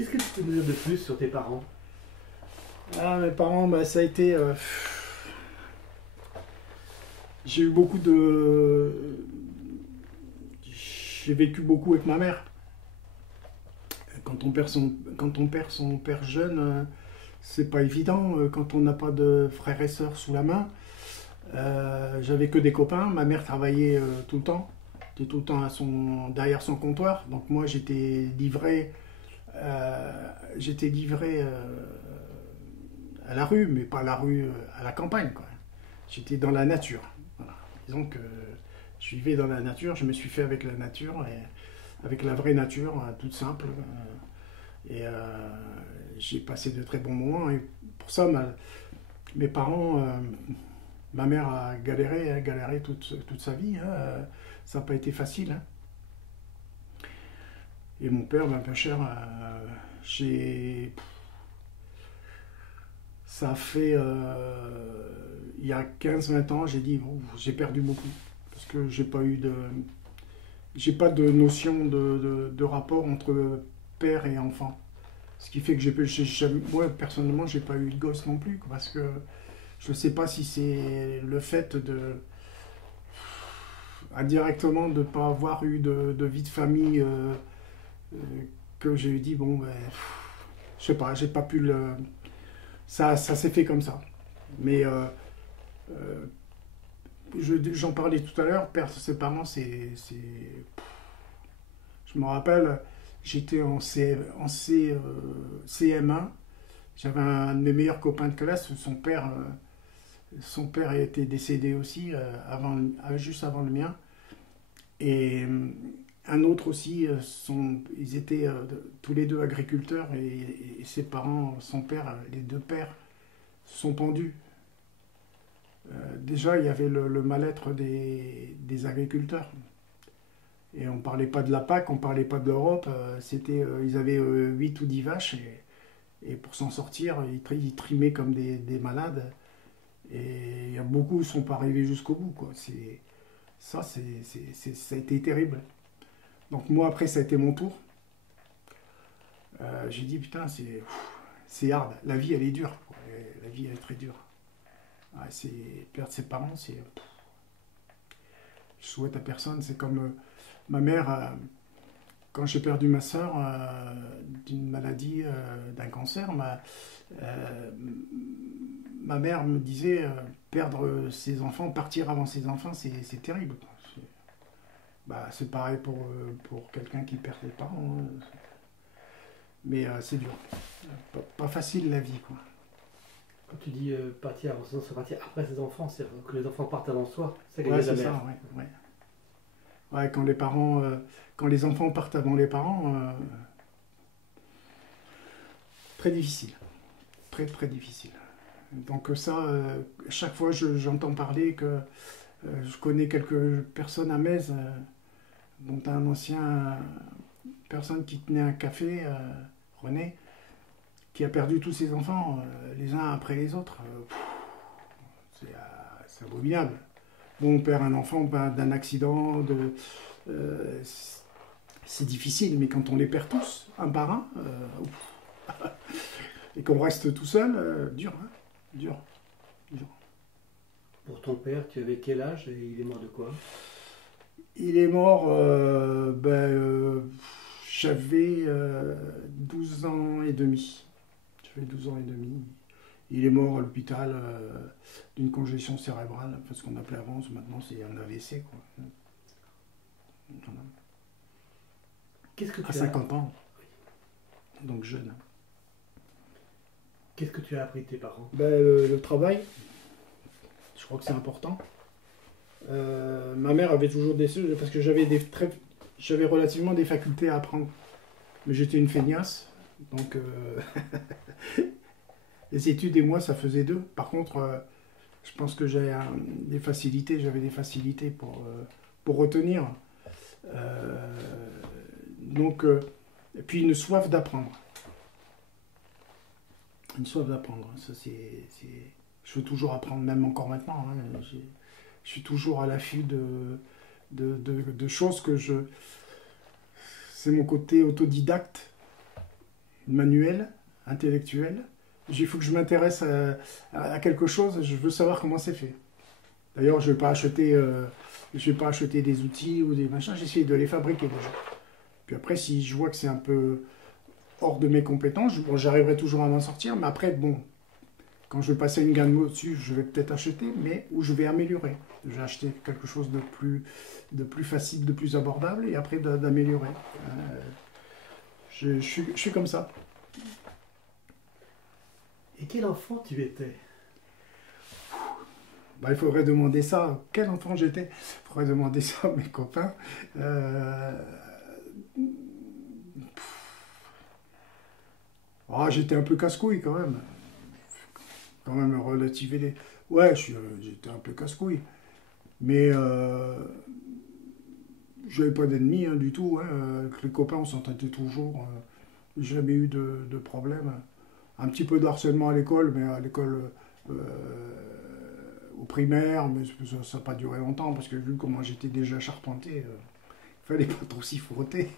Qu'est-ce que tu peux nous dire de plus sur tes parents? Ah, mes parents, bah, ça a été. J'ai eu beaucoup de. J'ai vécu beaucoup avec ma mère. Quand on perd son père jeune, c'est pas évident. Quand on n'a pas de frères et sœurs sous la main, j'avais que des copains. Ma mère travaillait tout le temps. Était tout le temps derrière son comptoir. Donc moi, j'étais livré à la rue, mais pas à la rue, à la campagne, quoi. J'étais dans la nature. Voilà. Disons que je vivais dans la nature, je me suis fait avec la nature, et avec la vraie nature, toute simple. Et j'ai passé de très bons moments. Et pour ça, mes parents, ma mère a galéré toute sa vie. Hein. Ça n'a pas été facile. Hein. Et mon père, ben, peu cher, j'ai ça fait, il y a 15-20 ans, j'ai dit, oh, j'ai perdu beaucoup. Parce que j'ai pas de notion de rapport entre père et enfant. Ce qui fait que moi, personnellement, j'ai pas eu de gosse non plus. Parce que je ne sais pas si c'est le fait indirectement, de ne pas avoir eu de vie de famille, euh, que j'ai dit, bon, ben, je sais pas, j'ai pas pu le. Ça s'est fait comme ça. Mais euh, j'en parlais tout à l'heure, perdre ses parents, je me rappelle, j'étais CM1, j'avais un de mes meilleurs copains de classe, son père était décédé aussi, juste avant le mien. Et un autre aussi, ils étaient tous les deux agriculteurs, et ses parents, son père, les deux pères, se sont pendus. Déjà, il y avait le mal-être des agriculteurs. Et on ne parlait pas de la PAC, on ne parlait pas de l'Europe. Ils avaient 8 ou 10 vaches, et pour s'en sortir, ils trimaient comme des malades. Et il y a beaucoup ne sont pas arrivés jusqu'au bout, quoi. Ça a été terrible. Donc moi, après, ça a été mon tour. J'ai dit, putain, c'est hard. La vie, elle est dure, quoi. La vie, elle est très dure. Ouais, perdre ses parents, je souhaite à personne. C'est comme ma mère, quand j'ai perdu ma soeur d'une maladie, d'un cancer, euh, ma mère me disait, perdre ses enfants, partir avant ses enfants, c'est terrible. Bah, c'est pareil pour quelqu'un qui perd ses parents. Hein. Mais c'est dur. Pas facile la vie, quoi. Quand tu dis partir avant ses enfants, partir après ses enfants, c'est que les enfants partent avant soi, c'est gagner Ouais, la c'est mère. ça, ouais. Ouais, quand les enfants partent avant les parents, très difficile. Très, très difficile. Donc ça, chaque fois j'entends parler que je connais quelques personnes à Metz, dont un ancien personne qui tenait un café, René, qui a perdu tous ses enfants, les uns après les autres. C'est abominable. Bon, on perd un enfant d'un accident, euh, c'est difficile, mais quand on les perd tous, un par un, et qu'on reste tout seul, dur, hein, dur, dur. Pour ton père, tu avais quel âge et il est mort de quoi? Il est mort, j'avais 12 ans et demi. J'avais 12 ans et demi. Il est mort à l'hôpital d'une congestion cérébrale, enfin, ce qu'on appelait avant, maintenant c'est un AVC, quoi. Voilà. Qu'est-ce que À tu as 50 ans, donc jeune. Qu'est-ce que tu as appris de tes parents? Ben, le travail, je crois que c'est important. Ma mère avait toujours parce que j'avais relativement des facultés à apprendre. Mais j'étais une feignasse, donc les études et moi, ça faisait deux. Par contre, je pense que j'avais des facilités pour retenir. Euh, et puis une soif d'apprendre. Une soif d'apprendre. Ça, je veux toujours apprendre, même encore maintenant. Hein. Je suis toujours à l'affût de choses que je. C'est mon côté autodidacte. manuel, intellectuel. Il faut que je m'intéresse à quelque chose, je veux savoir comment c'est fait. D'ailleurs, je ne vais pas acheter des outils ou des machins, j'essaie de les fabriquer déjà. Puis après, si je vois que c'est un peu hors de mes compétences, bon, j'arriverai toujours à m'en sortir, mais après, bon, quand je vais passer une gamme au-dessus, je vais peut-être acheter, mais où je vais améliorer. Je vais acheter quelque chose de plus facile, de plus abordable, et après d'améliorer. Je suis comme ça. Et quel enfant tu étais? Bah, il faudrait demander ça. Quel enfant j'étais? Il faudrait demander ça à mes copains. Oh, j'étais un peu casse-couille quand même. Quand même relativiser les... Ouais, j'étais un peu casse-couille. Mais je n'avais pas d'ennemis hein, du tout. Hein. Avec les copains, on s'entendait toujours. J'ai jamais eu de problème. Un petit peu de harcèlement à l'école, mais à l'école au primaire, mais ça n'a pas duré longtemps, parce que vu comment j'étais déjà charpenté, il fallait pas trop s'y frotter.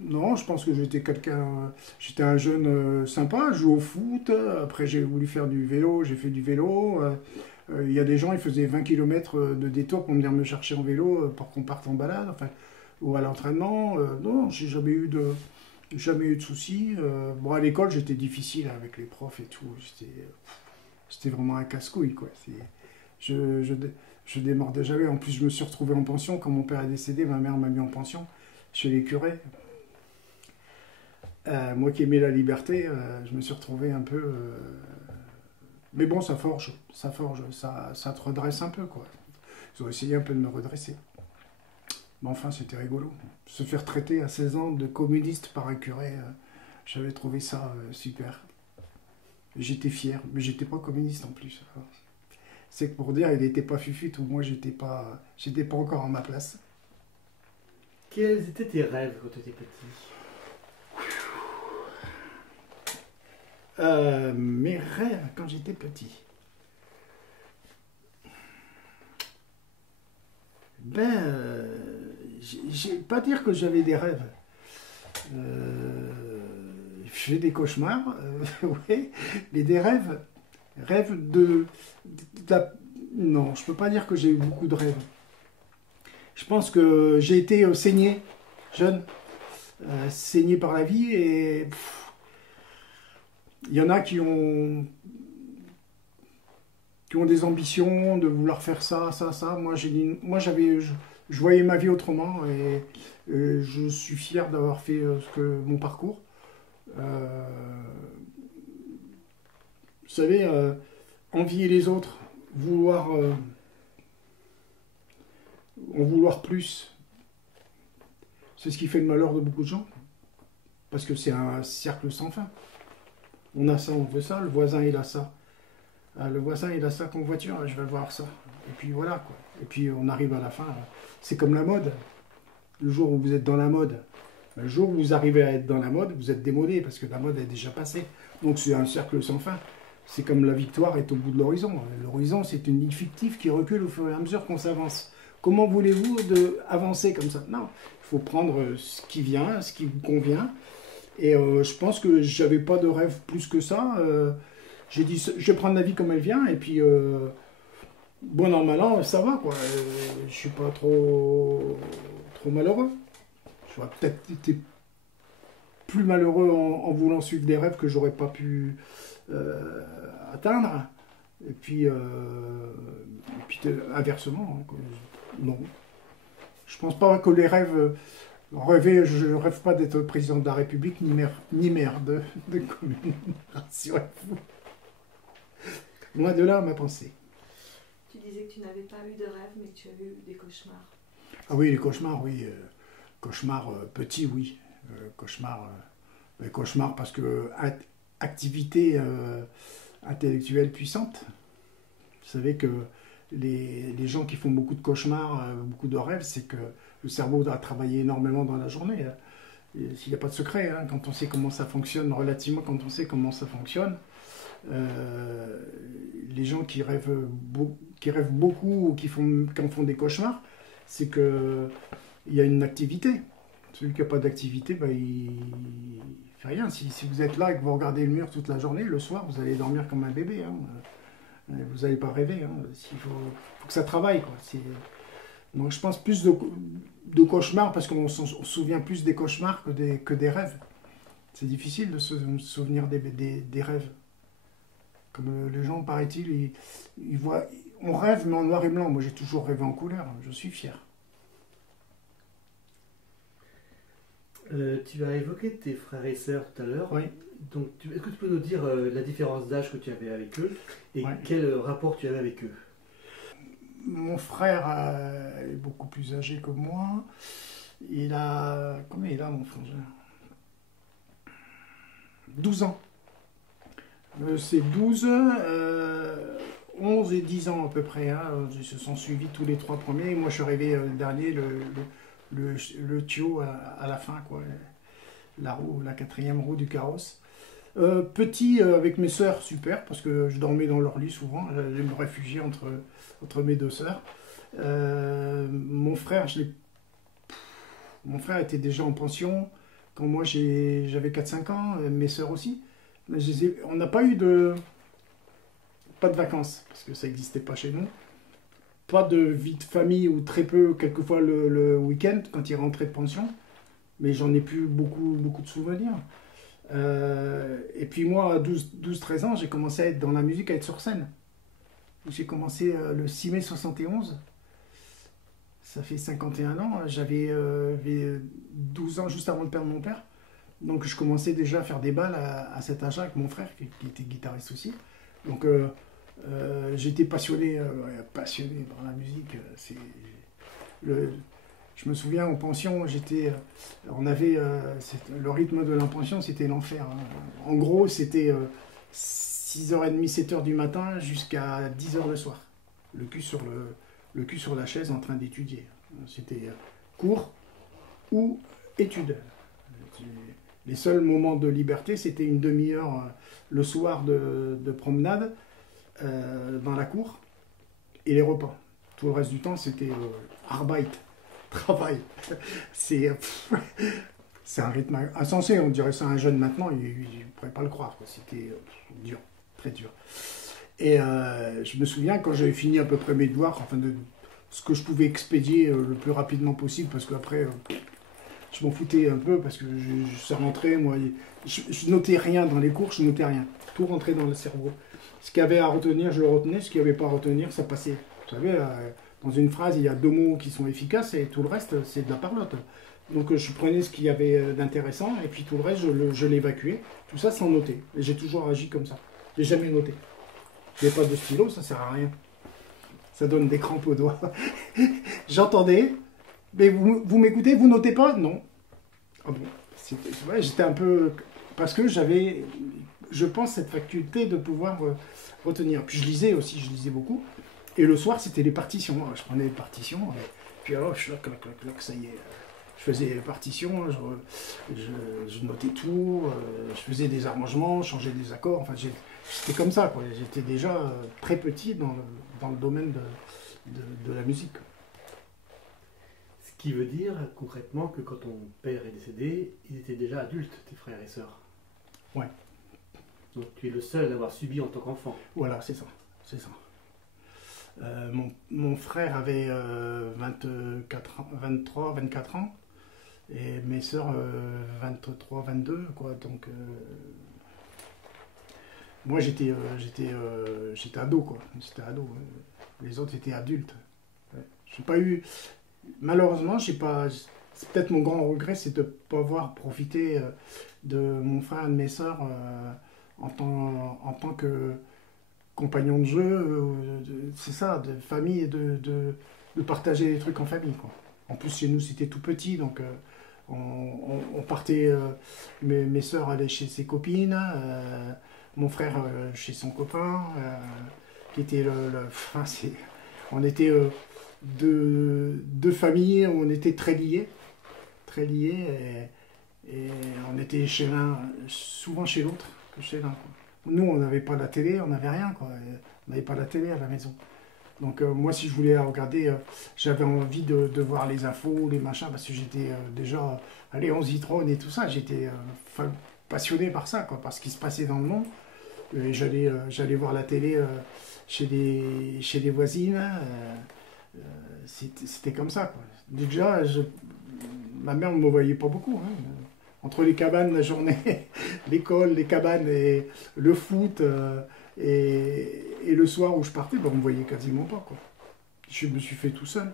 Non, je pense que j'étais un jeune sympa, je jouais au foot, après j'ai voulu faire du vélo, j'ai fait du vélo. Il y a des gens, ils faisaient 20 km de détour pour venir me chercher en vélo pour qu'on parte en balade, enfin, ou à l'entraînement. Non, j'ai jamais eu de soucis. Bon, à l'école, j'étais difficile avec les profs et tout. C'était vraiment un casse-couille, quoi. Je démordais jamais. En plus, je me suis retrouvé en pension. Quand mon père est décédé, ma mère m'a mis en pension chez les curés. Moi qui aimais la liberté, je me suis retrouvé un peu... Mais bon, ça te redresse un peu, quoi. Ils ont essayé un peu de me redresser. Mais enfin, c'était rigolo. Se faire traiter à 16 ans de communiste par un curé, j'avais trouvé ça super. J'étais fier, mais j'étais pas communiste en plus. C'est que pour dire, il n'était pas fufute, ou moi j'étais pas encore à ma place. Quels étaient tes rêves quand tu étais petit? Mes rêves quand j'étais petit. Ben, j'ai pas dire que j'avais des rêves. J'ai des cauchemars, oui, mais des rêves. Non, je peux pas dire que j'ai eu beaucoup de rêves. Je pense que j'ai été saigné, jeune, saigné par la vie, et il y en a qui ont des ambitions de vouloir faire ça, ça, ça. Je voyais ma vie autrement, et je suis fier d'avoir fait mon parcours. Vous savez, envier les autres, en vouloir plus, c'est ce qui fait le malheur de beaucoup de gens. Parce que c'est un cercle sans fin. On a ça, on veut ça, le voisin il a ça. Le voisin il a ça comme voiture, je vais voir ça. Et puis voilà, quoi. Et puis on arrive à la fin. C'est comme la mode. Le jour où vous êtes dans la mode, le jour où vous arrivez à être dans la mode, vous êtes démodé parce que la mode est déjà passée. Donc c'est un cercle sans fin. C'est comme la victoire est au bout de l'horizon. L'horizon, c'est une ligne fictive qui recule au fur et à mesure qu'on s'avance. Comment voulez-vous avancer comme ça? Non, il faut prendre ce qui vient, ce qui vous convient. Et je pense que j'avais pas de rêve plus que ça. J'ai dit, je vais prendre la vie comme elle vient, et puis bon an, mal an, ça va, quoi. Je suis pas trop malheureux. J'aurais peut-être été plus malheureux en voulant suivre des rêves que j'aurais pas pu atteindre. Et puis inversement, hein, non. Je pense pas que les rêves... Rêver, je ne rêve pas d'être président de la République, ni maire de commune. Rassurez-vous. Loin de là, ma pensée. Tu disais que tu n'avais pas eu de rêve, mais que tu avais eu des cauchemars. Ah oui, les cauchemars, oui. Cauchemars petits, oui. Cauchemars parce que activité intellectuelle puissante. Vous savez que les gens qui font beaucoup de cauchemars, beaucoup de rêves, c'est que le cerveau doit travailler énormément dans la journée. S'il n'y a pas de secret, hein, quand on sait comment ça fonctionne, relativement quand on sait comment ça fonctionne, les gens qui rêvent beaucoup ou qui en font des cauchemars, c'est qu'il y a une activité. Celui qui n'a pas d'activité, bah, il fait rien. Si vous êtes là et que vous regardez le mur toute la journée, le soir, vous allez dormir comme un bébé. Hein. Vous n'allez pas rêver. Hein. Faut que ça travaille. Quoi. Donc je pense plus de cauchemars, parce qu'on se souvient plus des cauchemars que des rêves. C'est difficile de se souvenir des rêves. Comme les gens, paraît-il, ils voient, on rêve, mais en noir et blanc. Moi, j'ai toujours rêvé en couleur. Je suis fier. Tu as évoqué tes frères et sœurs tout à l'heure. Oui. Donc, est-ce que tu peux nous dire la différence d'âge que tu avais avec eux et quel rapport tu avais avec eux? Mon frère est beaucoup plus âgé que moi. Il a... Combien il a, mon frère? 12 ans. C'est 12, 11 et 10 ans à peu près. Hein. Ils se sont suivis tous les 3 premiers. Moi, je suis arrivé le dernier, le tuyau à la fin, quoi. La roue, la 4e roue du carrosse. Petit avec mes sœurs, super, parce que je dormais dans leur lit souvent. J'allais me réfugier entre mes 2 sœurs. Mon frère, mon frère était déjà en pension quand moi j'avais 4-5 ans, mes sœurs aussi. On n'a pas eu pas de vacances, parce que ça n'existait pas chez nous. Pas de vie de famille, ou très peu, quelquefois le week-end, quand ils rentraient de pension. Mais j'en ai plus beaucoup de souvenirs. Et puis moi, à 12-13 ans, j'ai commencé à être dans la musique, à être sur scène. J'ai commencé le 6 mai 71. Ça fait 51 ans. J'avais 12 ans juste avant de perdre mon père. Donc je commençais déjà à faire des balles à cet âge-là avec mon frère, qui était guitariste aussi. Donc j'étais passionné par la musique. Je me souviens, en pension, on avait le rythme de la pension, c'était l'enfer. Hein. En gros, c'était 6h30, 7h du matin jusqu'à 10h le soir. Le cul sur la chaise en train d'étudier. C'était cours ou études. Les seuls moments de liberté, c'était une demi-heure le soir de promenade dans la cour et les repas. Tout le reste du temps, c'était Arbeit. Travail. C'est un rythme insensé, on dirait ça à un jeune maintenant, il ne pourrait pas le croire. C'était dur, très dur. Et je me souviens, quand j'avais fini à peu près mes devoirs, enfin de ce que je pouvais expédier le plus rapidement possible, parce qu'après, je m'en foutais un peu, parce que ça rentrait, moi, je notais rien dans les cours, je notais rien. Tout rentrait dans le cerveau. Ce qu'il y avait à retenir, je le retenais, ce qu'il n'y avait pas à retenir, ça passait. Vous savez, dans une phrase, il y a 2 mots qui sont efficaces et tout le reste, c'est de la parlotte. Donc je prenais ce qu'il y avait d'intéressant et puis tout le reste, je l'évacuais. Tout ça sans noter. Et j'ai toujours agi comme ça. J'ai jamais noté. Je n'ai pas de stylo, ça sert à rien. Ça donne des crampes aux doigts. J'entendais, mais vous m'écoutez, vous notez pas? Non. Ah bon, ouais, j'étais un peu... Parce que j'avais, je pense, cette faculté de pouvoir retenir. Puis je lisais aussi, je lisais beaucoup. Et le soir, c'était les partitions. Je prenais les partitions, puis alors, je clac, ça y est. Je faisais les partitions, je notais tout, je faisais des arrangements, je changeais des accords. Enfin, c'était comme ça, quoi. J'étais déjà très petit dans le domaine de la musique. Ce qui veut dire concrètement que quand ton père est décédé, ils étaient déjà adultes, tes frères et sœurs. Ouais. Donc tu es le seul à l'avoir subi en tant qu'enfant. Voilà, c'est ça. Mon frère avait 23-24 ans et mes sœurs 23-22, quoi. Donc moi j'étais ado, quoi. J'étais ado. Les autres étaient adultes. Ouais. J'ai pas eu, malheureusement, j'ai pas. C'est peut-être mon grand regret, c'est de ne pas avoir profité de mon frère et de mes sœurs en tant que compagnon de jeu, c'est ça, de famille et de partager les trucs en famille, quoi. En plus, chez nous, c'était tout petit, donc on partait, mes sœurs allaient chez ses copines, mon frère chez son copain, qui était on était deux familles, on était très liés, et on était chez l'un, souvent chez l'autre que chez l'un, quoi. Nous, on n'avait pas la télé, on n'avait rien, quoi. On n'avait pas la télé à la maison. Donc moi, si je voulais regarder, j'avais envie de voir les infos, les machins, parce que j'étais déjà, allez, on Zitron et tout ça, j'étais passionné par ça, quoi, par ce qui se passait dans le monde. Et j'allais voir la télé chez les voisines, c'était comme ça, quoi. Déjà, ma mère ne me voyait pas beaucoup, hein. Entre les cabanes la journée, l'école, les cabanes et le foot, et le soir où je partais, ben, on me voyait quasiment pas, quoi. Je me suis fait tout seul.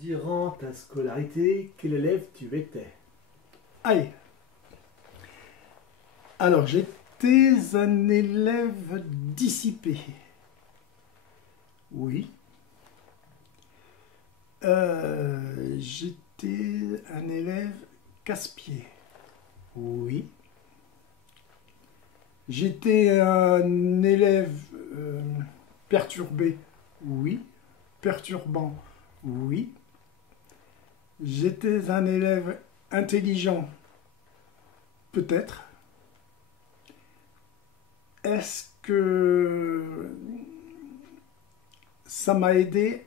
Durant ta scolarité, quel élève tu étais? Aïe. Alors, j'étais un élève dissipé. Oui. J'étais un élève casse-pied. Oui. J'étais un élève perturbé. Oui. Perturbant. Oui. J'étais un élève intelligent. Peut-être. Est-ce que ça m'a aidé?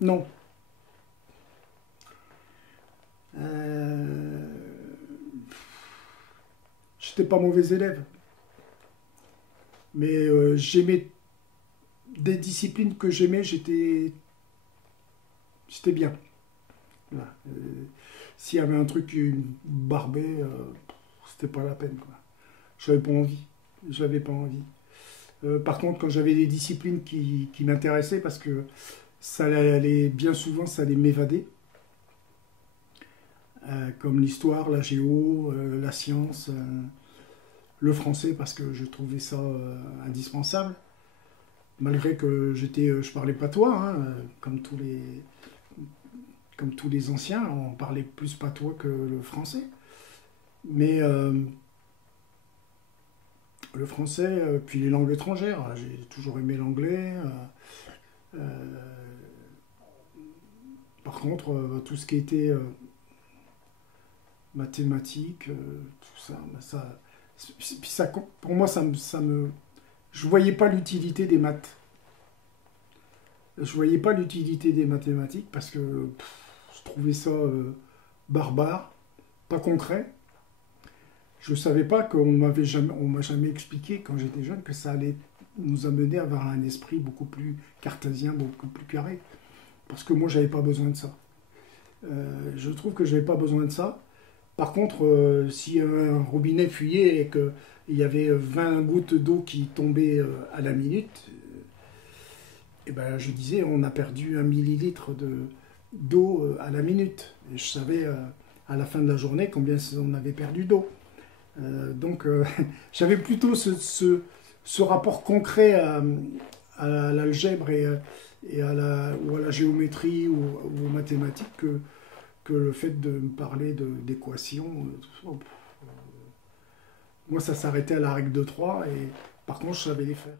Non. J'étais pas mauvais élève. Mais j'aimais des disciplines que j'aimais, j'étais bien. Voilà. S'il y avait un truc qui me barbait, c'était pas la peine, quoi. J'avais pas envie. J'avais pas envie. Par contre, quand j'avais des disciplines qui m'intéressaient, parce que ça allait bien souvent, ça allait m'évader, comme l'histoire, la géo, la science, le français, parce que je trouvais ça indispensable. Malgré que je parlais patois, hein, comme tous les anciens, on parlait plus patois que le français. Mais le français, puis les langues étrangères, j'ai toujours aimé l'anglais. Par contre, tout ce qui était mathématiques, tout ça, puis ça, pour moi, je voyais pas l'utilité des maths. Je voyais pas l'utilité des mathématiques parce que je trouvais ça barbare, pas concret. Je savais pas on m'a jamais expliqué quand j'étais jeune que ça allait nous amener à avoir un esprit beaucoup plus cartésien, beaucoup plus carré. Parce que moi, j'avais pas besoin de ça. Je trouve que j'avais pas besoin de ça. Par contre, si un robinet fuyait et qu'il y avait 20 gouttes d'eau qui tombaient à la minute, et ben, je disais, on a perdu 1 millilitre d'eau à la minute. Et je savais à la fin de la journée combien on avait perdu d'eau. Donc, j'avais plutôt ce rapport concret à l'algèbre ou à la géométrie ou aux mathématiques que le fait de me parler d'équations. Moi, ça s'arrêtait à la règle de 3 et par contre, je savais les faire.